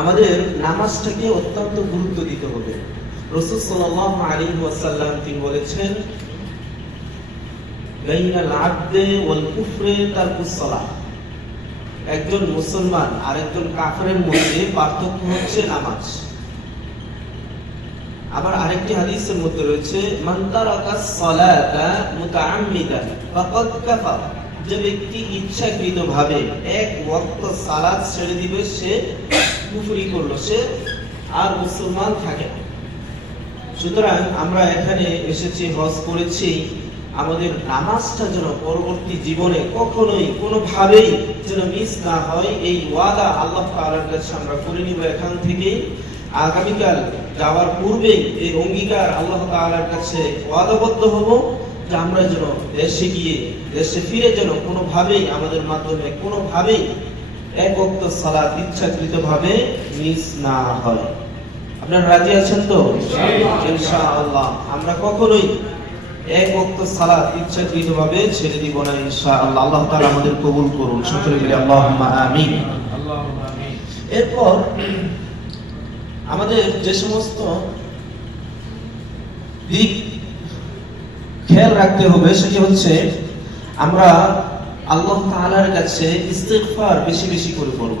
আমাদের নামাজটাকে অত্যন্ত গুরুত্ব দিতে হবে। রসুল ওয়াসাল্লাম তিনি বলেছেন একজন মুসলমান আর একজন মধ্যে পার্থক্য হচ্ছে নামাজ। আবার আরেকটি হাদিসের মধ্যে রয়েছে যে ব্যক্তি ইচ্ছাকৃতভাবে এক ওয়াক্ত সালাত ছেড়ে দিবে, সে কুফরি করল, সে আর মুসলমান থাকে না। সুতরাং আমরা এখানে এসেছি, হজ করেছি। আমাদের নামাজটা যেন পরবর্তী জীবনে কখনোই, কোনোভাবেই যেন মিস না হয়, এই ওয়াদা আল্লাহ তাআলার কাছে আমরা করে নিব এখান থেকে আগামীকাল যাওয়ার পূর্বে এই অঙ্গীকার আল্লাহ তাআলার কাছে ওয়াদাবদ্ধ হব, যে আমরা যেন দেশে গিয়ে, দেশে ফিরে যেন কোনোভাবেই আমাদের মাধ্যমে, কোনোভাবেই এক ওয়াক্ত সালাত ইচ্ছাকৃতভাবে মিস না হয়। আপনারা রাজি আছেন তো? ইনশাআল্লাহ। আমরা কখনোই এক ওয়াক্ত সালাত ইচ্ছাকৃতভাবে ছেড়ে দিব না ইনশাআল্লাহ। আল্লাহ তাআলা আমাদের কবুল করুন। সকলে মিলে আল্লাহুম্মা আমিন। এরপর আমাদের যে সমস্ত দিক খেয়াল রাখতে হবে সেটি হচ্ছে আমরা আল্লাহ তাআলার কাছে ইস্তেগফার বেশি বেশি করে করব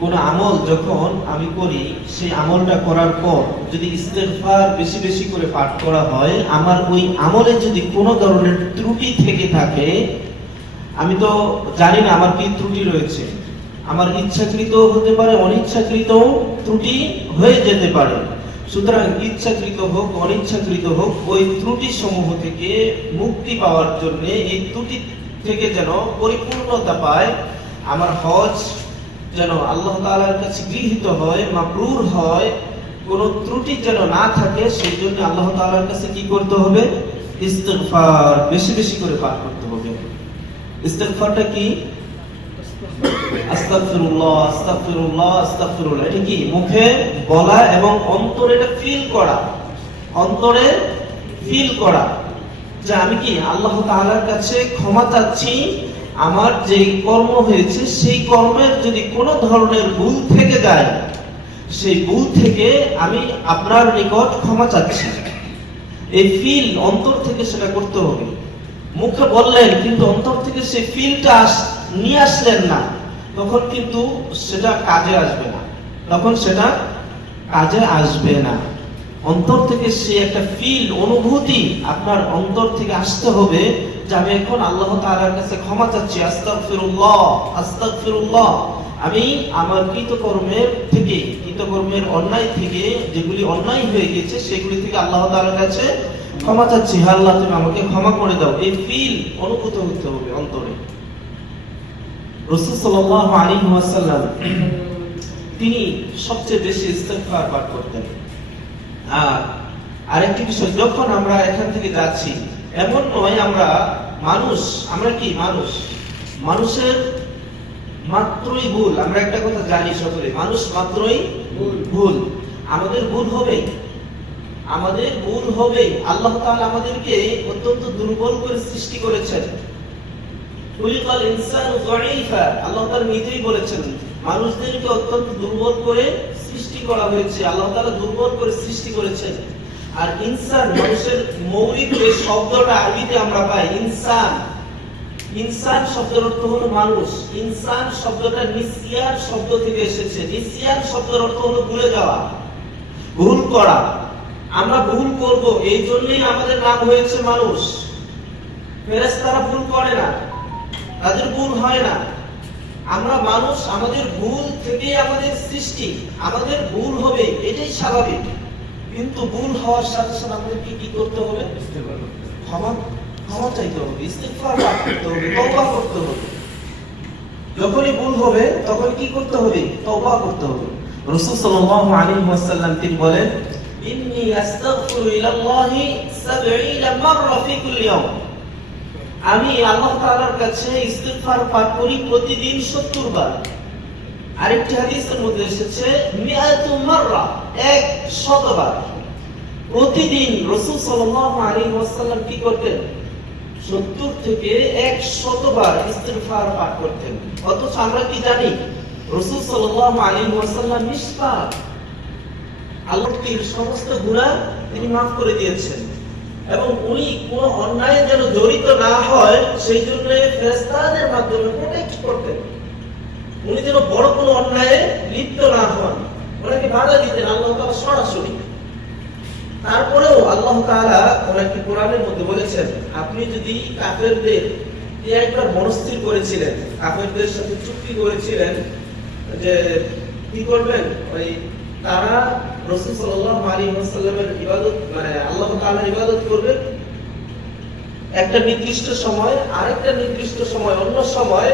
কোন আমল যখন আমি করি, সেই আমলটা করার পর যদি ইস্তেগফার বেশি বেশি করে পাঠ করা হয়, আমার ওই আমলে যদি কোনো ধরনের ত্রুটি থেকে থাকে, আমি তো জানি না আমার কি ত্রুটি রয়েছে। আমার ইচ্ছাকৃত হতে পারে অনিচ্ছাকৃত ত্রুটি হয়ে যেতে পারে। সুতরাং ইচ্ছাকৃত হোক, অনিচ্ছাকৃত হোক, ওই ত্রুটি সমূহ থেকে মুক্তি পাওয়ার জন্য এই ত্রুটি থেকে যেন পরিপূর্ণতা পায়, আমার হজ যেন আল্লাহ তাআলার কাছে গৃহীত হয় মাবরুর হয়, কোনো ত্রুটি যেন না থাকে, সেই জন্য আল্লাহ তাআলার কাছে কি করতে হবে? ইস্তেগফার, বেশি বেশি করে পাঠ করতে হবে। ইস্তেগফারটা কি? আস্তাগফিরুল্লাহ মুখে বলা এবং অন্তরে এটা ফিল করা। অন্তরে ফিল করা। যে আমি কি আল্লাহ তাআলার কাছে ক্ষমা চাচ্ছি? আমার যে কর্ম হয়েছে, সেই কর্মের যদি কোনো ধরনের ভুল থেকে যায়, সেই ভুল থেকে আমি আপনার নিকট ক্ষমা চাচ্ছি। এই ফিল অন্তর থেকে সেটা করতে হবে। মুখে বললেন, কিন্তু অন্তর থেকে সেই ফিলটা নিয়ে আসলেন না। তখন কিন্তু সেটা কাজে আসবে না। তখন সেটা কাজে আসবে না। অন্তর থেকে সে একটা ফিল অনুভূতি আপনার অন্তর থেকে আসতে হবে, যে আমি এখন আল্লাহ তাআলার কাছে ক্ষমা চাচ্ছি। আস্তাগফিরুল্লাহ আমি আমার কৃতকর্মের থেকে, কৃতকর্মের অন্যায় থেকে, যেগুলি অন্যায় হয়ে গেছে, সেগুলি থেকে আল্লাহ তাআলার কাছে ক্ষমা চাচ্ছি। হে আল্লাহ, তুমি আমাকে ক্ষমা করে দাও। এই ফিল অনুভূত হতে হবে অন্তরে। রাসূল সাল্লাল্লাহু আলাইহি তিনি সবচেয়ে বেশি ইস্তেগফার পাঠ করতেন। আর আরেকটি বিষয় যখন আমরা এখান থেকে যাচ্ছি এমন নয় আমরা মানুষ আমরা কি মানুষ? মানুষের মাত্রই ভুল আমরা একটা কথা জানি সকলে মানুষ মাত্রই ভুল। আমাদের ভুল হবে আমাদের ভুল হবে আল্লাহ তাআলা আমাদেরকে অত্যন্ত দুর্বল করে সৃষ্টি করেছেন। আল্লাহ তাআলা নিজেই বলেছেন মানুষদেরকে অত্যন্ত দুর্বল করে সৃষ্টি করা হয়েছে। আল্লাহ তাআলা দুর্বল করে সৃষ্টি করেছেন। আর ইনসান, মানুষের মৌলিক যে শব্দটা আরবিতে আমরা পাই, ইনসান। ইনসান শব্দের অর্থ হলো মানুষ। ইনসান শব্দটা নিসিয়ান শব্দ থেকে এসেছে। নিসিয়ান শব্দের অর্থ হলো ভুলে যাওয়া, ভুল করা। আমরা ভুল করব, এই জন্যই আমাদের নাম হয়েছে মানুষ। ফেরেশতারা ভুল করে না। তাদের ভুল হয় না। আমরা মানুষ আমাদের ভুল থেকেই আমাদের সৃষ্টি আমাদের ভুল হবে এটাই স্বাভাবিক। কিন্তু ভুল হওয়ার সাথে সাথে আমাদেরকে কি করতে হবে? ক্ষমা ক্ষমা চাইতে হবে করতে হবে তওবা করতে হবে। যখনই ভুল হবে তখন কি করতে হবে? তওবা করতে হবে। রাসূল সাল্লাল্লাহু আলাইহি ওয়াসাল্লাম তিনি বলেন ইন্নী আস্তাগফিরু ইলাল্লাহি 70 মাররা ফি কুল্লি আমি আল্লাহ তাআলার কাছে ইস্তিগফার পাঠ করি প্রতিদিন 70 বার। আরেকটি হাদিসের মধ্যে এসেছে, মিআতু মাররা এক শতবার প্রতিদিন রাসূল সাল্লাল্লাহু আলাইহি ওয়াসাল্লাম কি করতেন? 70 থেকে 100 বার ইস্তিগফার পাঠ করতেন। অথচ আমরা কি জানি, রসুল সাল্লাল্লাহু আলাইহি ওয়াসাল্লাম নিষ্পাপ। আল্লাহর সমস্ত গুনাহ তিনি মাফ করে দিয়েছেন। এবং উনি কোন অন্যায় যেন জড়িত না হয়, সেই জন্য ফেরেশতাদের মাধ্যমে প্রোটেক্ট করতেন। উনি যেন বড় কোনো অন্যায়ে লিপ্ত না হন। ওনাকে বাধা দিতেন আল্লাহ তাআলা সরাসরি। তারপরেও আল্লাহ তাআলা ওনাকে কোরআনের মধ্যে বলেছেন, আপনি যদি কাফেরদের একবার মনস্থির করেছিলেন, কাফেরদের সাথে চুক্তি করেছিলেন, যে কি করবেন? ওই তারা রসুল সাল্লাল্লাহু আলাইহি ওয়াসাল্লামের ইবাদত মানে আল্লাহ তাআলার ইবাদত করবে একটা নির্দিষ্ট সময়, আরেকটা নির্দিষ্ট সময়, অন্য সময়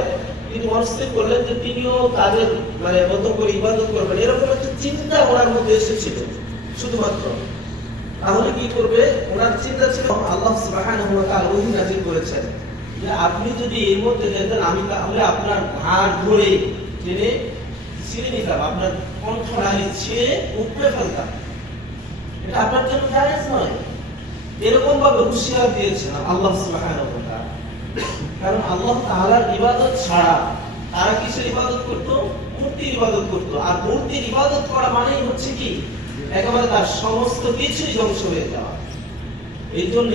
তিনি করলেন যে তিনিও তাদের মানে করে ইবাদত করবেন। এরকম একটা চিন্তা ওনার মধ্যে এসেছিল, শুধুমাত্র। তাহলে কি করবে? ওনার চিন্তা ছিল, আল্লাহ তাআলা করেছেন যে আপনি যদি এর মধ্যে যেতেন আমি তাহলে আপনার ঘাড় ধরে টেনে ছিঁড়ে নিতাম, আপনার কণ্ঠনালী ছিঁড়ে উপড়ে ফেলতাম। এটা আপনার জন্য জায়েজ নয়। এরকম ভাবে হুঁশিয়ার দিয়েছেন আল্লাহ সুবহানাহু কারণ আল্লাহ তাআলার ইবাদত ছাড়া তারা কিসের ইবাদত করত? মূর্তির ইবাদত করত। আর মূর্তির ইবাদত করা মানেই হচ্ছে কি? একেবারে তার সমস্ত কিছুই ধ্বংস হয়ে যাওয়া। এই জন্য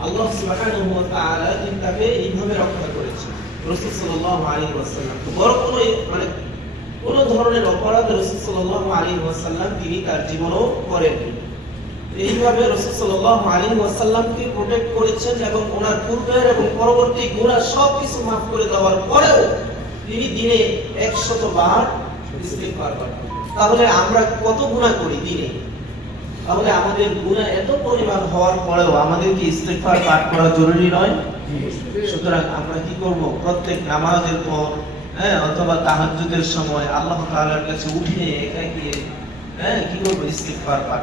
আল্লাহ সুবহানাহু ওয়া তাকে এইভাবে রক্ষা করেছেন। রাসূল সাল্লাল্লাহু আলাইহি ওয়াসাল্লাম। বড় কোনো মানে কোন ধরনের অপরাধ রাসূল সাল্লাল্লাহু আলাইহি ওয়াসাল্লাম তিনি তার জীবনেও করেননি। এইভাবে রাসূল সাল্লাল্লাহু আলাইহি ওয়াসাল্লামকে প্রোটেক্ট করেছেন এবং ওনার পূর্বের এবং পরবর্তী গুনাহ সবকিছু মাফ করে দেওয়ার পরেও তিনি দিনে 100 বার ইস্তিগফার করেন। তাহলে আমরা কত গুনাহ করি দিনে? তাহলে আমাদের গুনাহ এত পরিমাণ হওয়ার পরেও আমাদের কি পাঠ করা জরুরি নয়? সুতরাং আমরা কি করব? প্রত্যেক নামাজের পর হ্যাঁ অথবা তাহাজ্জুদের সময় আল্লাহ তাআলার কাছে উঠে একা গিয়ে হ্যাঁ কি ইস্তিগফার পাঠ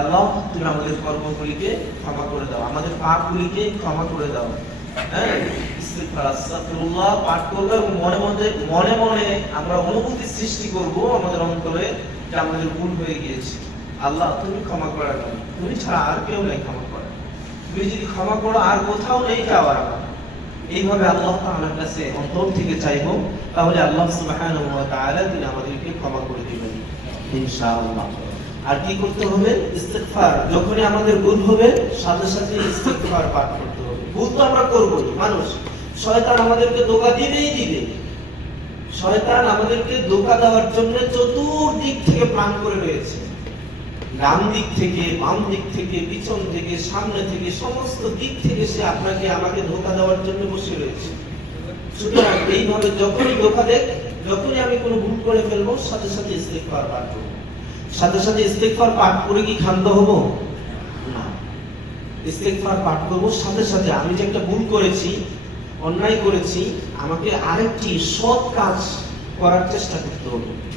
আল্লাহ, তুমি আমাদের কর্মগুলিকে ক্ষমা করে দাও। আমাদের পাপগুলিকে ক্ষমা করে দাও। হ্যাঁ ইস্তিগফার পাঠ মনে মনে মনে মনে আমরা অনুভূতি সৃষ্টি করব আমাদের অন্তরে যে আমাদের ভুল হয়ে গিয়েছে। আল্লাহ, তুমি ক্ষমা করার তুমি ছাড়া আর কেউ নেই ক্ষমা করার। তুমি যদি ক্ষমা করো, আর কোথাও নেই যাওয়ার। আমার এইভাবে আল্লাহ তাআলার কাছে অন্তর থেকে চাইব তাহলে আল্লাহ সুবহানাহু ওয়া তাআলা তিনি আমাদেরকে ক্ষমা করে দিবেন, ইনশাআল্লাহ। আর কি করতে হবে? ইস্তিগফার। যখনই আমাদের ভুল হবে, সাথে সাথে ইস্তিগফার পাঠ করতে হবে। ভুল তো আমরা করবই, মানুষ। শয়তান আমাদেরকে ধোঁকা দিবেই দিবে। শয়তান আমাদেরকে ধোঁকা দেওয়ার জন্য চতুর্দিক থেকে প্ল্যান করে রয়েছে। ডান দিক থেকে, বাম দিক থেকে, পিছন থেকে, সামনে থেকে, সমস্ত দিক থেকে সে আপনাকে, আমাকে ধোকা দেওয়ার জন্য বসে রয়েছে। সুতরাং এইভাবে যখনই ধোকা দেখ যখনই আমি কোনো ভুল করে ফেলব, সাথে সাথে ইস্তেগফার পাঠ করব। সাথে সাথে ইস্তেগফার পাঠ করে কি ক্ষান্ত হব? না। ইস্তেগফার পাঠ করব, সাথে সাথে আমি যে একটা ভুল করেছি, অন্যায় করেছি, আমাকে আরেকটি সৎ কাজ করার চেষ্টা করতে হবে।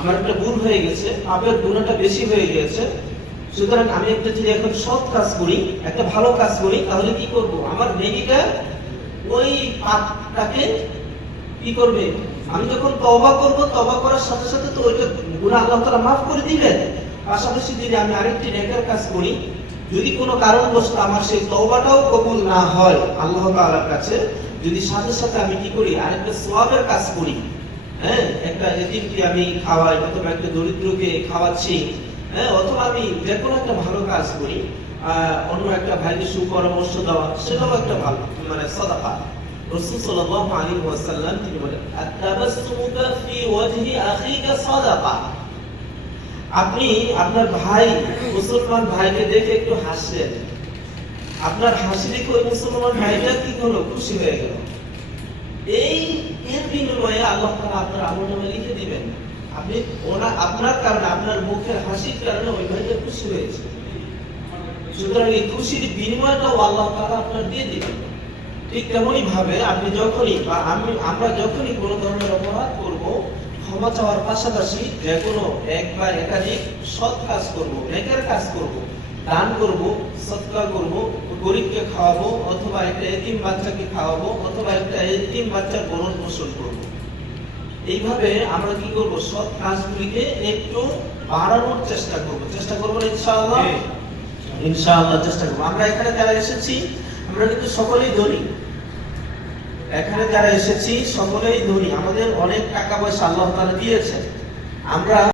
আমার একটা ভুল হয়ে গেছে পাপের গুণাটা বেশি হয়ে গেছে। সুতরাং আমি একটা যদি এখন সৎ কাজ করি, একটা ভালো কাজ করি, তাহলে কি করব? আমার নেগিটা ওই পাপটাকে কি করবে? আমি যখন তওবা করব, তওবা করার সাথে সাথে তো ওইটা গুনাহ আল্লাহ তাআলা মাফ করে দিবেন। পাশাপাশি যদি আমি আরেকটি নেকের কাজ করি, যদি কোনো কারণবশত আমার সেই তওবাটাও কবুল না হয় আল্লাহ তাআলার কাছে, যদি সাথে সাথে আমি কি করি? আরেকটা সওয়াবের কাজ করি হ্যাঁ একটা দরিদ্রকে খাওয়াচ্ছি হ্যাঁ অথবা আমি একটা ভালো কাজ করি মানে বলেন আপনি আপনার ভাই, মুসলমান ভাইকে দেখে একটু হাসলেন। আপনার হাসি দেখে ওই মুসলমান ভাইটা কি হলো খুশি হয়ে গেল। এই এর বিনিময়ে আল্লাহ তাআলা আপনার আমল নামে লিখে দিবেন। আপনি ওনা, আপনার কারণে আপনার মুখের হাসির কারণে ওই ভাইটা খুশি হয়েছে। সুতরাং এই খুশির বিনিময়টাও আল্লাহ তাআলা আপনার দিয়ে দিবেন। ঠিক তেমনই ভাবে আপনি যখনই বা আমি, আমরা যখনই কোনো ধরনের অপরাধ করব, ক্ষমা চাওয়ার পাশাপাশি যে কোনো এক বা একাধিক সৎ কাজ করব, নেকের কাজ করব, দান করব, সৎকার করব গরিবকে খাওয়াবো অথবা একটা এতিম বাচ্চাকে খাওয়াবো অথবা একটা এতিম বাচ্চার ভরণ পোষণ করব। এইভাবে আমরা কি করব? সৎ কাজগুলিকে একটু বাড়ানোর চেষ্টা করব। চেষ্টা করব ইনশাআল্লাহ? ইনশাআল্লাহ চেষ্টা করব। আমরা এখানে যারা এসেছি আমরা কিন্তু সকলেই ধনী। এখানে যারা এসেছি সকলেই ধনী। আমাদের অনেক টাকা পয়সা আল্লাহ তাআলা দিয়েছেন। আমরা